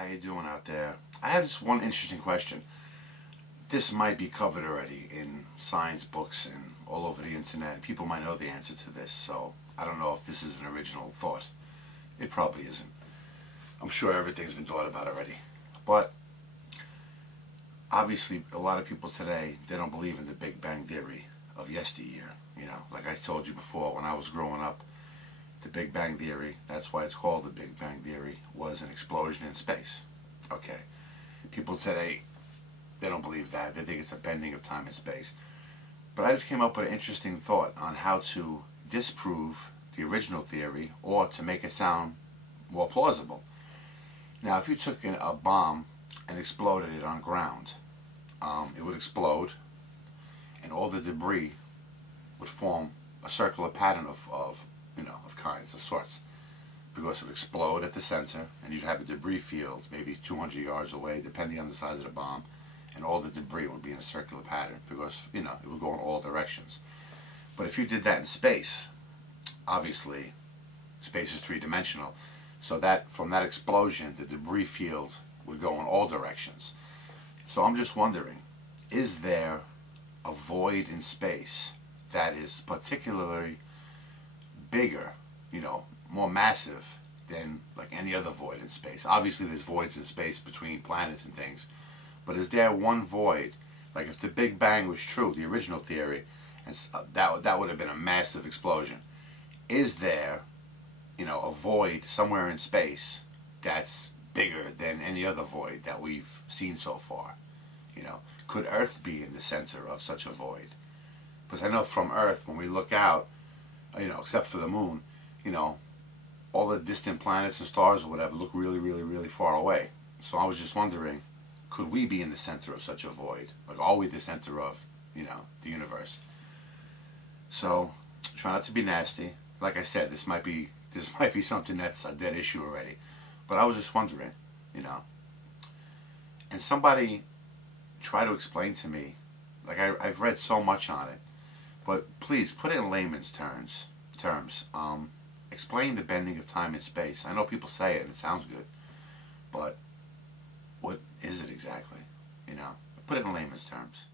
how you doing out there? I have just one interesting question. This might be covered already in science books and all over the internet. People might know the answer to this, so I don't know if this is an original thought. It probably isn't. I'm sure everything's been thought about already. But obviously a lot of people today, they don't believe in the Big Bang Theory of yesteryear. You know, like I told you before, when I was growing up, the Big Bang Theory, that's why it's called the Big Bang Theory, was an explosion in space. Okay. People today, they don't believe that. They think it's a bending of time and space. But I just came up with an interesting thought on how to disprove the original theory or to make it sound more plausible. Now, if you took a bomb and exploded it on ground, it would explode and all the debris would form a circular pattern of kinds of sorts, because it would explode at the center and you'd have a debris field maybe 200 yards away, depending on the size of the bomb, and all the debris would be in a circular pattern because it would go in all directions. But if you did that in space, obviously space is three-dimensional, so that from that explosion the debris field would go in all directions. So I'm just wondering, is there a void in space that is particularly bigger, more massive than like any other void in space? Obviously there's voids in space between planets and things, but is there one void, like if the Big Bang was true, the original theory, and that would have been a massive explosion, is there a void somewhere in space that's bigger than any other void that we've seen so far? Could Earth be in the center of such a void? Because I know from Earth, when we look out, except for the moon, all the distant planets and stars or whatever look really, really, really far away. So I was just wondering, could we be in the center of such a void? Like, are we the center of, the universe? So, try not to be nasty. Like I said, this might be something that's a dead issue already. But I was just wondering, And somebody try to explain to me, like I've read so much on it, but please put it in layman's terms. Explain the bending of time and space. I know people say it and it sounds good, but what is it exactly? Put it in layman's terms.